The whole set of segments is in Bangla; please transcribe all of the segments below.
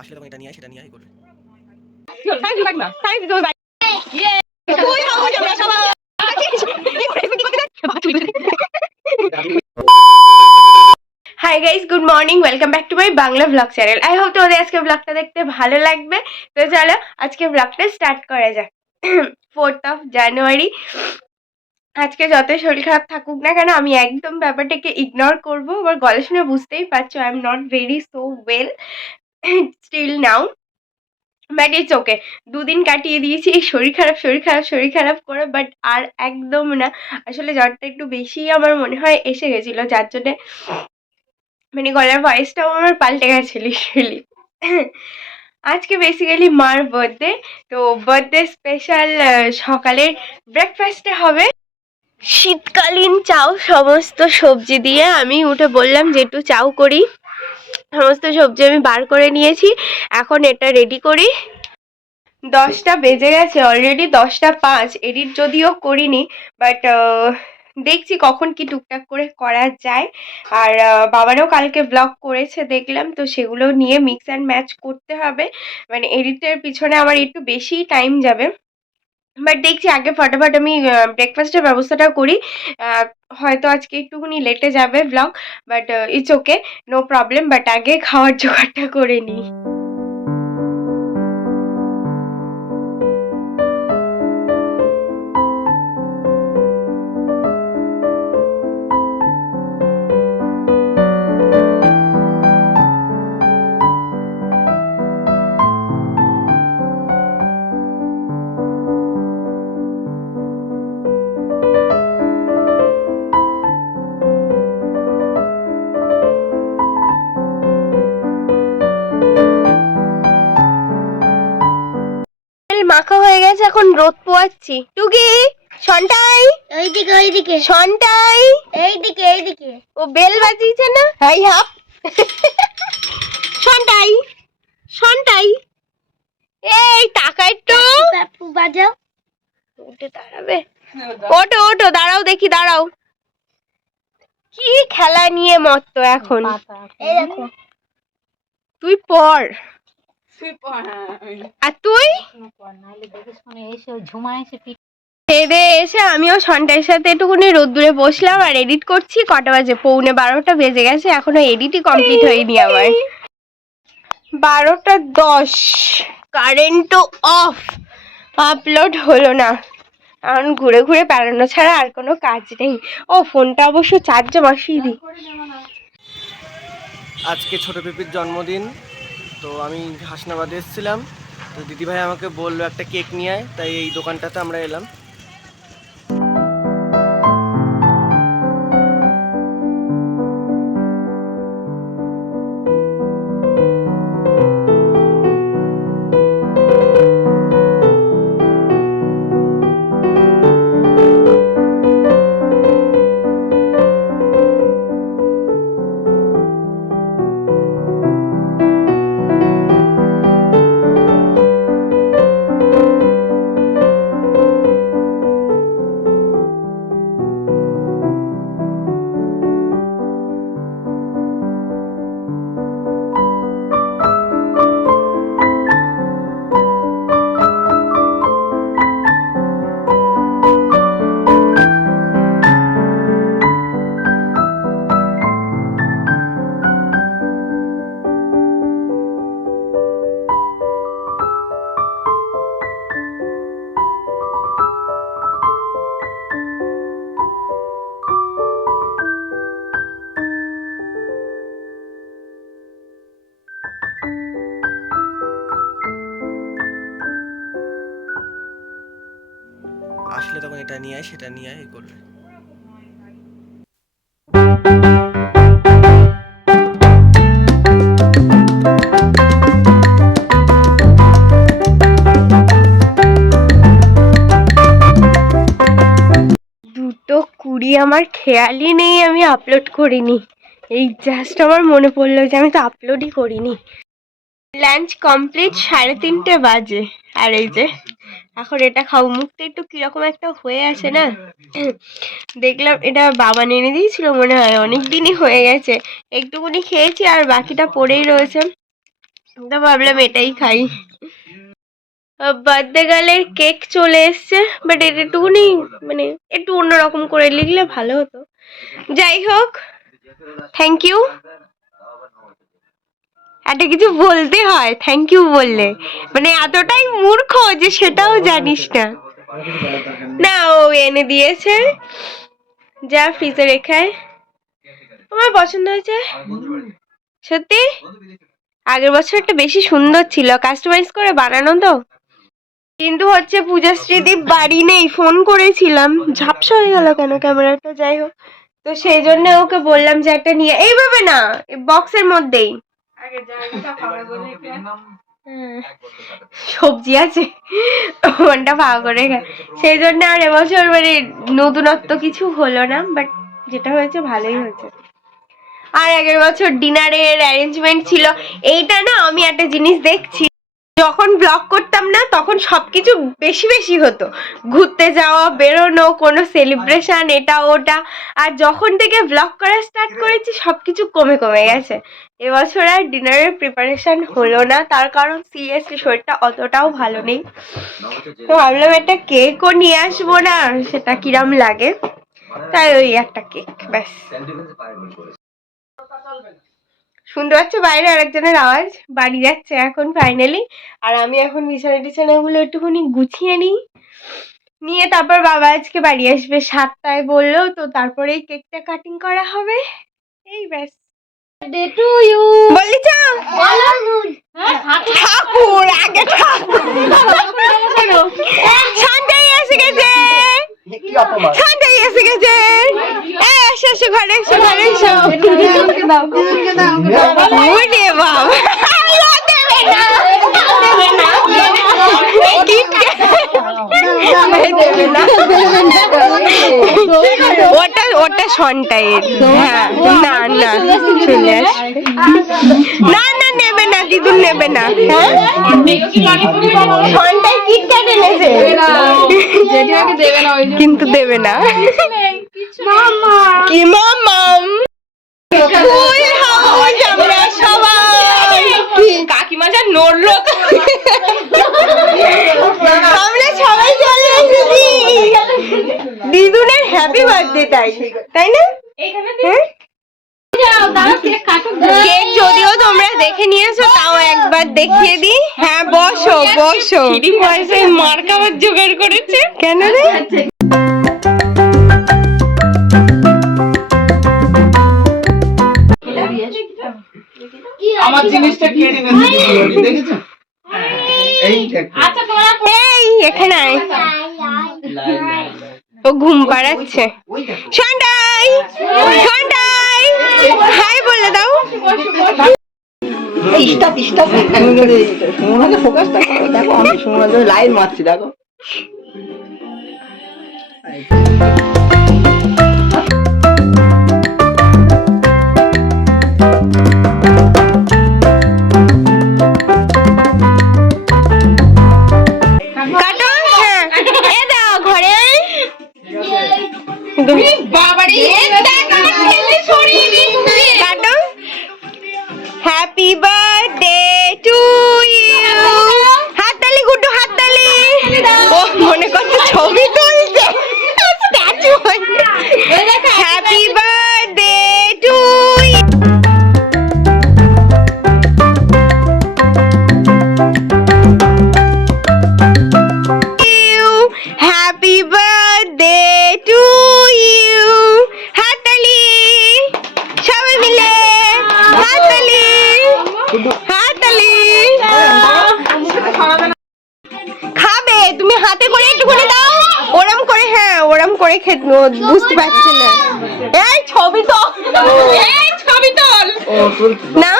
আসলে তখন এটা নিয়ে সেটা নিয়ে করবে। Hi guys, good morning, welcome back to my Bangla blog channel. I hope তোমাদের আজকে ব্লগটা দেখতে ভালো লাগবে। তো চলো আজকে ব্লগটা স্টার্ট করা যাক। 4th of জানুয়ারি। আজকে যত শরীর খারাপ থাকুক না কেন, আমি একদম ব্যাপারটাকে ইগনোর করবো। আমার গলা শুনে বুঝতেই পারছো I am not very so well still now, but it's okay. দুদিন কাটিয়ে দিয়েছি এই শরীর খারাপ করে, বাট আর একদম না। আসলে জ্বরটা একটু বেশি আমার মনে হয় এসে গেছিলো, যার জন্যে মানে গলার ভয়েসটাও আমার পাল্টে গেছে লিটারেলি। আজকে বেসিক্যালি মার বার্থডে, তো বার্থডে স্পেশাল সকালের ব্রেকফাস্টে হবে শীতকালীন চাউ সমস্ত সবজি দিয়ে। আমি উঠে বললাম যে একটু চাউ করি, সমস্ত সবজি আমি বার করে নিয়েছি, এখন এটা রেডি করি। 10টা বেজে গেছে অলরেডি, 10টা 5। এডিট যদিও করিনি, বাট দেখছি কখন কি টুকটাক করে করা যায়। আর বাবারও কালকে ব্লগ করেছে দেখলাম, তো সেগুলো নিয়ে মিক্স অ্যান্ড ম্যাচ করতে হবে। মানে এডিটের পিছনে আমার একটু বেশি টাইম যাবে, বাট দেখছি আগে ফটাফট আমি ব্রেকফাস্টের ব্যবস্থাটা করি। হয়তো আজকে একটুখানি লেটে যাবে blog, but it's okay, no problem. But আগে খাওয়ার জোগাড়টা করে নিই। মাখা হয়ে গেছে, এখন রোদ পোয়াচ্ছি। টুকি, সন্টাই ওইদিকে সন্টাই এইদিকে ও বেল বাজিয়েছে না, হাই হাপ। সন্টাই সন্টাই এই টাকাই তো বাজাও, উঠে দাঁড়াবে। ওটো ওটো, দাঁড়াও দেখি, দাঁড়াও। কি খেলা নিয়ে মত্ত এখন। এই দেখো, তুই পড়। আর তুই খেয়ে এসে আমিও সন্ধ্যার সাথে একটুখানি রোদ্দুরে বসলাম আর এডিট করছি। কটা বাজে? 11:15 বেজে গেছে, এখনো এডিটই কমপ্লিট হয়নি আমার। 12:10, কারেন্টও অফ, আপলোড হলো না। এখন ঘুরে ঘুরে বেড়ানো ছাড়া আর কোনো কাজ নেই। ও ফোনটা অবশ্য চার্জে বসিয়ে দিই। আজকে ছোট পিপির জন্মদিন, তো আমি হাসনাবাদে এসেছিলাম, তো দিদিভাই আমাকে বললো একটা কেক নিয়ে আয়, তাই এই দোকানটাতে আমরা এলাম। আসলে তখন এটা নিয়ে সেটা নিয়ে করবে। দুটো কুড়ি আমার খেয়ালই নেই আমি আপলোড করিনি। এই জাস্ট আমার মনে পড়লো যে আমি তো আপলোডই করিনি। লাঞ্চ কমপ্লিট, 3:30 বাজে। আর এই যে এখন এটা খাবো। মুখটা একটু কিরকম একটা হয়ে আছে না, দেখলাম এটা বাবা এনে দিয়েছিল মনে হয়, অনেক দিনই হয়ে গেছে। একটুকুনি খেয়েছি আর বাকিটা পড়েই রয়েছে, তো ভাবলাম এটাই খাই। বার্থডে গার্লের কেক চলে এসছে, বাট এটা একটুকুনি মানে একটু অন্যরকম করে লিখলে ভালো হতো। যাই হোক, থ্যাংক ইউ। একটা কিছু বলতে হয় থ্যাংক ইউ বললে, মানে এতটাই মূর্খ যে সেটাও জানিস না। না, ও এনে দিয়েছে, যা ফ্রিজে রেখে। আমার পছন্দ হয়েছে সত্যি। আগের বছর একটা বেশি সুন্দর ছিল, কাস্টমাইজ করে বানানো তো। কিন্তু হচ্ছে পূজাশ্রীদি বাড়ি নেই, ফোন করেছিলাম, ঝাপসা হয়ে গেল কেন ক্যামেরাটা। যাই হোক, তো সেই জন্য ওকে বললাম যে একটা নিয়ে, এইভাবে না, বক্সের মধ্যেই সবজি আছে, মনটা ভাগ করে সেই জন্য। আর এবছর মানে নতুনত্ব কিছু হলো না, বাট যেটা হয়েছে ভালোই হয়েছে। আর আগের বছর ডিনারের অ্যারেঞ্জমেন্ট ছিল। এইটা না আমি একটা জিনিস দেখছি, যখন ব্লগ করতাম না তখন সবকিছু বেশি বেশি হতো, ঘুরতে যাওয়া, বেরোনো, কোনো সেলিব্রেশন, এটা ওটা। আর যখন থেকে ব্লগ করা স্টার্ট করেছি সবকিছু কমে কমে গেছে। এবছর আর ডিনারের প্রিপারেশন হলো না, তার কারণ সিরিয়াসলি শরীরটা অতটাও ভালো নেই। তো ভাবলাম একটা কেকও নিয়ে আসবো না, সেটা কিরম লাগে, তাই ওই একটা কেক ব্যাস। শুনতে পাচ্ছ বাইরে আরেকজনের আওয়াজ, বাড়ি যাচ্ছে এখন ফাইনালি। আর আমি এখন বিছানা টিছানাগুলো একটুখানি গুছিয়ে নিয়ে তারপর বাবা আজকে বাড়ি আসবে 7টায় বললো, তো তারপরেই কেকটা কাটিং করা হবে, এই ব্যাস। বললি চা ঠাকুর আগে, শান্তাই এসে গেছে, শান্তাই এসে গেছে। এসো এসো ঘরে, এসো ঘরে, এসো। ওরে বাবা, ওটা ওটা সন্টাইয়ের। হ্যাঁ, না না চলে আসবে, না না নেবে না, দিদুন নেবে না। হ্যাঁ, সন্টাই কিটক্যাট এনেছে কিন্তু দেবে না। কি মামাম আমরা সবাই, কাকিমা যা নড়লো, আমরা সবাই চলে এসেছি দিদুনের হ্যাপি বার্থডে, তাই না? কেক যদিও তোমরা দেখে নিয়েছো, তাও একবার দেখিয়ে দিই। হ্যাঁ বসো বসো, মার খাবার জোগাড় করেছে কেন রে? আমার জিনিসটা কেড়ে নিয়েছে, দেখেছো? এই এখানে আয়, ও ঘুম পাড়াচ্ছে। সন্টাই সন্টাই হাই বলে দাও। সুমনাকে ফোকাসটা করো, দেখো আমি সুমনাকে লাইন মারছি, দেখো। কাটো, হ্যাঁ এ দাও ঘরে। কাটো, হ্যাপি বার্থডে টু ইউ। হাততালি গুড্ডু, হাততালি। ও মনে করছে ছবি তুলছে, স্ট্যাচু হয়েছে। Happy birthday to you. Happy birthday to you. হাততালি সবাই মিলে, হাততালি হাততালি। খাবে তুমি, হাতে করে একটুখানি দাও, ওরম করে। হ্যাঁ ওরম করে খেতে, বুঝতে পারছি না। এই ছবি তো, এই ছবি তোল না,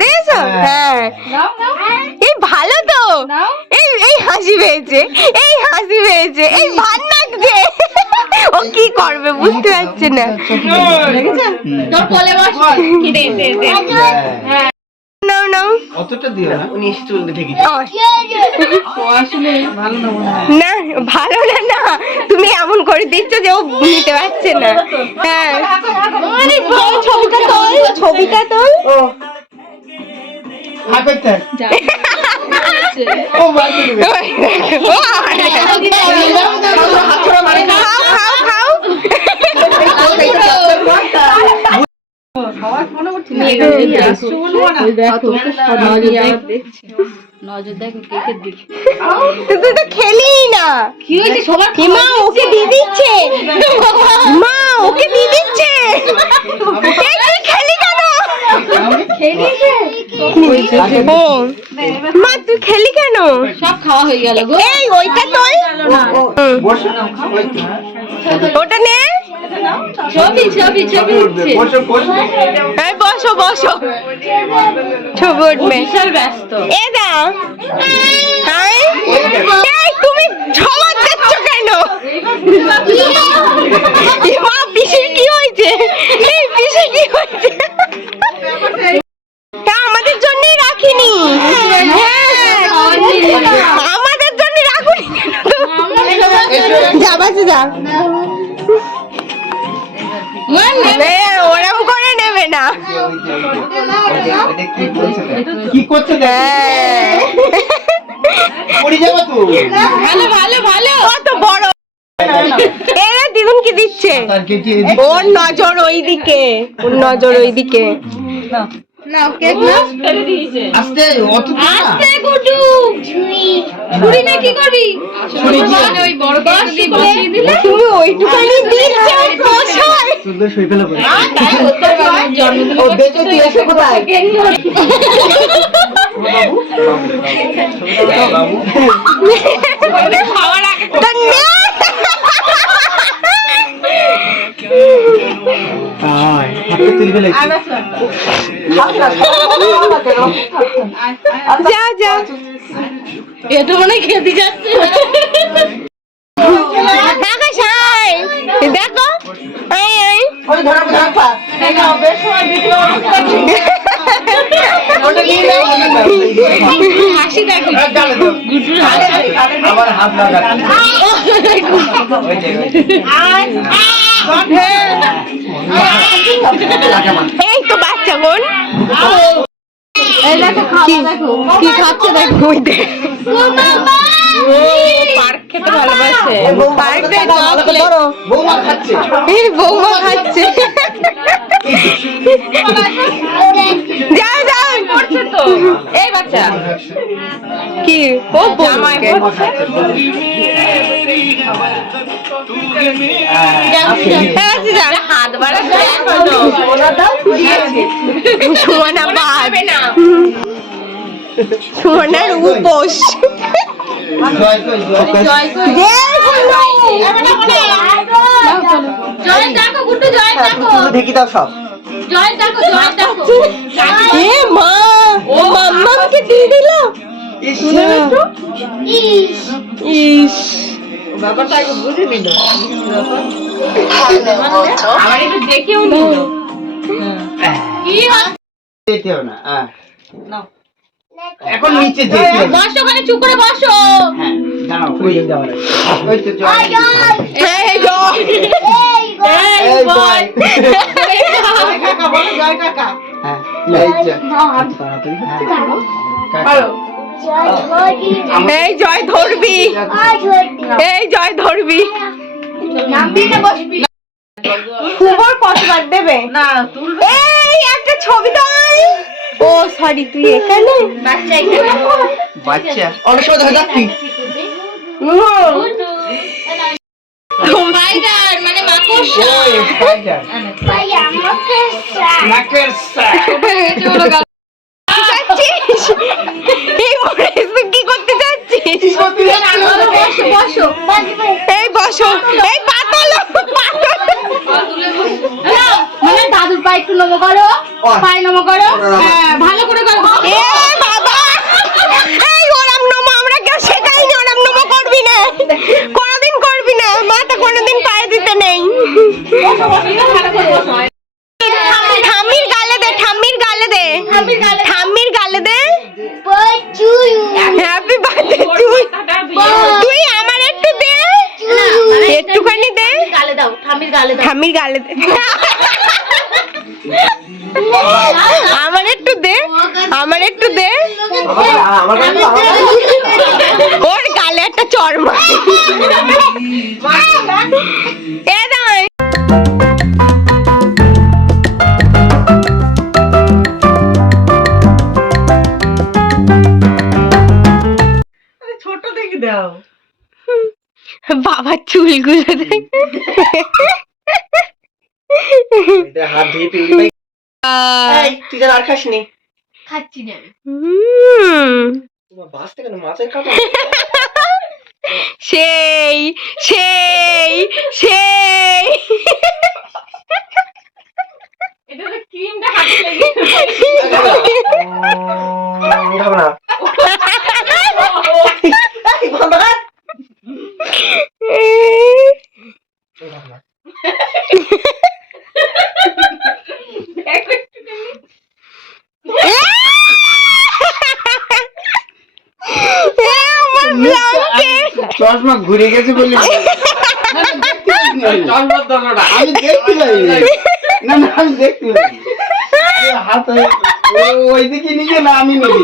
দেখেছো? হ্যাঁ এই ভালো তো, এই এই হাসি পেয়েছে, এই হাসি পেয়েছে, এই ভাল লাগছে। ও কি করবে বুঝতে পারছে না। নাও নাও অতটা দিও না। উনি এসে চুল দিয়ে ঢেকে দিন। ও আসলে ভালো না মনে হয়। না ভালো না না, তুমি এমন করে দিচ্ছ যে ও নিতে পারছে না। হ্যাঁ আরে বল, ছবিটা তোল, ছবিটা তোল। ও হাতে থাক। ও বাকি দিবে। ও, খাও খাও খাও। তুই তো খেলি না। কি হয়েছে সবার? মা ওকে দিয়ে দিচ্ছে, মা ওকে দিয়ে দিচ্ছে। এই তুই খেলি কেন? ও, মা তুই খেলি কেন? সব খাওয়া হয়ে গেল গো। এই ওইটা তোল, বসো। ওই তো। ওটা নে। ছবি ছবি ছবি উঠছে। বসো বসো। এই বসো বসো, ছবি উঠবে। বিশাল ব্যস্ত। এ দা, এই তুমি ছবি দিচ্ছ কেন? মা পিসির কি হয়েছে? এই পিসির কি হয়েছে? তা আমাদের জন্যই রাখিনি। হ্যাঁ, আমাদের জন্য রাখুনি। যাবা যা, ওরম করে নেবে না। কি করছে? হ্যাঁ, পড়ে যাবে তো। ভালো ভালো ভালো। কত বড়। এরা দিদুন কি দিচ্ছে? তার কেটে ওর নজর ওইদিকে, ওর নজর ওইদিকে। নাও কেক নাও। ফেলে দিয়েছে। আস্তে অত আস্তে গুড্ডু। ছুরি না কি করবি? মানে ওই বড় কেক দিয়ে বসিয়ে দিলে। তুমি ওইটুখানি দিচ্ছ কষায়। সুন্দর শুয়ে ফেলে পড়ে। তাই হতে পারে জন্মদিন। ও দেখে তুই এসে কোথায়? বাবু খাওয়ার আগে তা নে। আয় হাতে তুলে ফেলেছি। যা যা, এটা মনে খেতে যাচ্ছে। আকাশ আয়, দেখো আয় আয়। ওই ধরো ধরো পা। হাসি দেখো। গালে দাও। গুড্ডুর হাসি। আবার হাত লাগাচ্ছে। ওই যে এই তো বাচ্চা বোন কি খাচ্ছে দেখো। ওই দেখ, ও পার্ক খেতে ভালোবাসে। পার্ক দেখ বৌমা খাচ্ছে। এই বৌমা খাচ্ছে। যাও যাও, করছে তো। এই বাচ্চা কি ও জামাই পড়ছে। হাত বাড়াচ্ছে। সোনা বাদ, সোনার উপোস। জয় কই জয়। জয় ডাকো গুড্ডু, জয় ডাকো। ঢেকে দাও সব। জয় ডাকো, জয় ডাকো। এ মা, ও মাম্মাকে দিয়ে দিল। ইস, ব্যাপারটা আগে বুঝে নিল। আবার একটু দেখেও নিল। কি হচ্ছে? যেতেও না। এখন নিচে যেতে হবে। বসো, ওখানে চুপ করে বসো। হ্যাঁ দাঁড়াও। ওই তো জয়। এই জয়, এই বয়। কাকা বলো জয় কাকা। হ্যাঁ এই যে তাড়াতাড়ি কাকা। এই জয় ধরবি, এই জয় ধরবি। শুভর কতবার দেবে? না তুলবে। এই একটা ছবি দাও। ও সরি, তুই এখানে? বাচ্চা এখানে। বাচ্চা অনেক সময় দেখা যাচ্ছি। স্পাইডার মানে মাকড়সা। ওই স্পাইডার। নাকের স্যার। যাচ্ছিস? এই মরে তুই কি করতে যাচ্ছিস? বসো বসো। এই বসো, এই পাতল মানে দাদুর পায়ে একটু নমো করো, পায়ে নমো করো। হ্যাঁ ভালো করে করো। এ বাবা, এই ওরম নমো আমরা কেউ শেখাইনি। ওরম নমো করবি না, কোনোদিন করবি না। মাথা কোনোদিন পায়ে দিতে নেই। ঠাম্মির গালে দে, ঠাম্মির গালে দে, ঠাম্মির গালে দে। ঠাম্মির গালে দে। আমার একটু দে, আমার একটু দে। ওর গালে একটা চড় মার। এ দাঁড়ায়। ছোট দেখে দাও। বাবার চুলগুলো দেখ। হাত ধুয়ে পিউরি ভাই। তুই যেন আর খাসনি। খাচ্ছি না তোমার বাঁচতে কেন মাছের কাটা? সেই সেই সেই এটা তো ক্রিমটা হাতে লেগে খাবো না। এই বন্ধ কর। চশমা ঘুরে গেছে বলে আমি দেখতে পাইনি। না না আমি দেখতে পাইনি। হাত ওই দিকে নিয়ে না আমি নেই।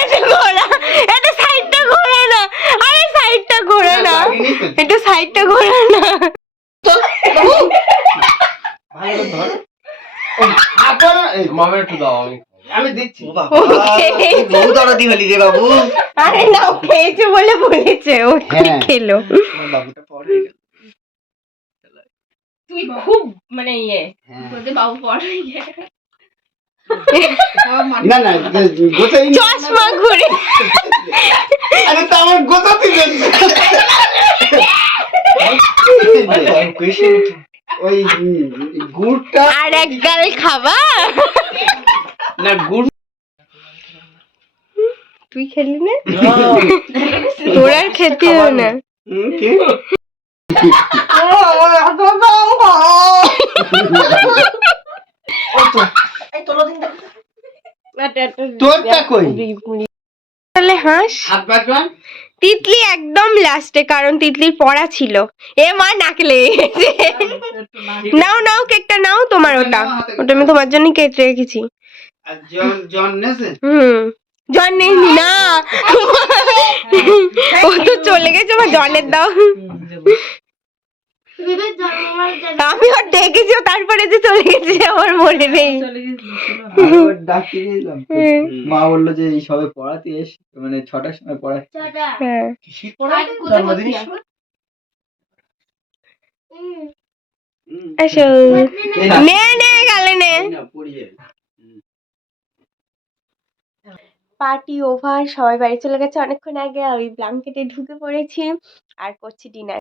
এটা ঘোরা, এটা সাইডটা ঘোরা না, আরে সাইডটা ঘোরা না, এটা সাইডটা ঘোরা না। আমি দিচ্ছি। বহু দরদি হলি রে বাবু। আরে না, ও খেয়েছে বলে বলেছে, ও হ্যাঁ। খেলো। আমার বাবুটা পর হয়ে গেল। তুই খুব মানে ইয়ে হ্যাঁ। বলতে বাবু পড় হয়ে গেছে। না না গোছাই চশমা ঘুরে। আরে তো আমার গোছাতে যাচ্ছে। ওই গুড়টা আর এক গাল খাবা? না গুড় তুই খেলি না? তোর আর খেতে হবে না। কি তোরটা কই? তাহলে হাঁস। হাত বাঁধবান তিতলি একদম লাস্টে, কারণ তিতলির পড়া ছিল। এ মা নাকে লেগে গেছে। নাও নাও, কেকটা নাও, তোমার ওটা, ওটা আমি তোমার জন্য কেটে রেখেছি। আর জন নেছে জন নেই না, ও তো চলে গেছে। আমার জনের দাও। আমি ওর ডেকেছি, তারপরে যে চলে গেছে, আমার মনে নেই। ডাকি দিলাম, মা বললো যে এই সবে পড়াতে এস, মানে 6টার সময় পড়াচ্ছে। হ্যাঁ, শীত পড়া জন্মদিনের সময়? আসো নে নে গালে নে। পার্টি ওভার, সবাই বাড়ি চলে গেছে অনেকক্ষণ আগে। আমি ব্ল্যাঙ্কেটে ঢুকে পড়েছি আর করছি dinner.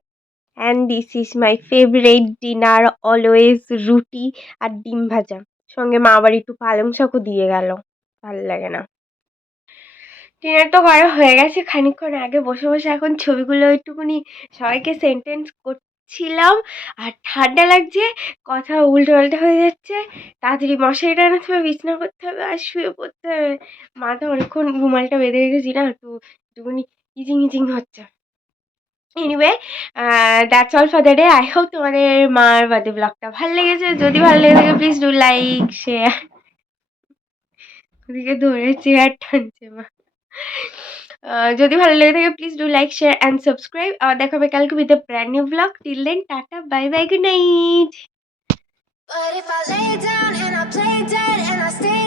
And this is my favourite dinner always, রুটি আর ডিম ভাজা, সঙ্গে মা আবার একটু পালং শাকও দিয়ে গেল, ভালো লাগে না। ডিনার তো করা হয়ে গেছে খানিকক্ষণ আগে। বসে বসে এখন ছবিগুলো একটুখানি সবাইকে সেন্টেন্স করছিলাম, আর ঠান্ডা লাগছে, কথা উল্টো পাল্টা হয়ে যাচ্ছে। তাড়াতাড়ি মশারি টানাতে হবে, বিছানা করতে হবে আর শুয়ে পড়তে হবে। মাথা অনেকক্ষণ রুমালটা বেঁধে রেখেছি না, একটুখানি ইজিং ইজিং হচ্ছে। Anyway, that's all for the day. I hope তোমাদের মার বার্থডে ব্লগটা ভালো লেগেছে। যদি ভালো লেগে থাকে প্লিজ ডু লাইক শেয়ার। ওদিকে ধরে চেয়ার টানছে মা। যদি ভালো লেগে থাকে please do like share and subscribe. আর দেখা হবে কালকে with a brand new blog. Till then tata, bye bye, good night. But if I lay down and I play dead and I stay